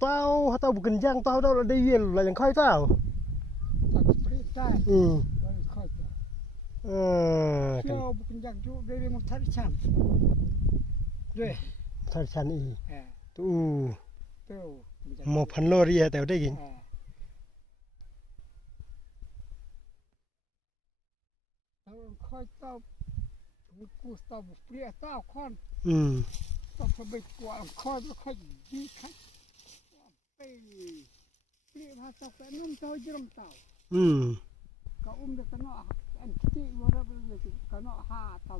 tao bukan jang tao đâu là đây là yang khơi tao Siapa bukan jang tu dari mutar chan. Deh. thật chăn y tu Tu. một phần lô ria tao đây gìn Khơi taoกูตอบเปรี้ยตาคอนตอบไปกว่าคอยไม่ค่อยดีครับไปเปรี้ยพาตอบไปนุ่มเต้าจรมเต้าก็เด็กกันเนาะอันที่ว่าเราเป็นกันเนาะ5 เต้า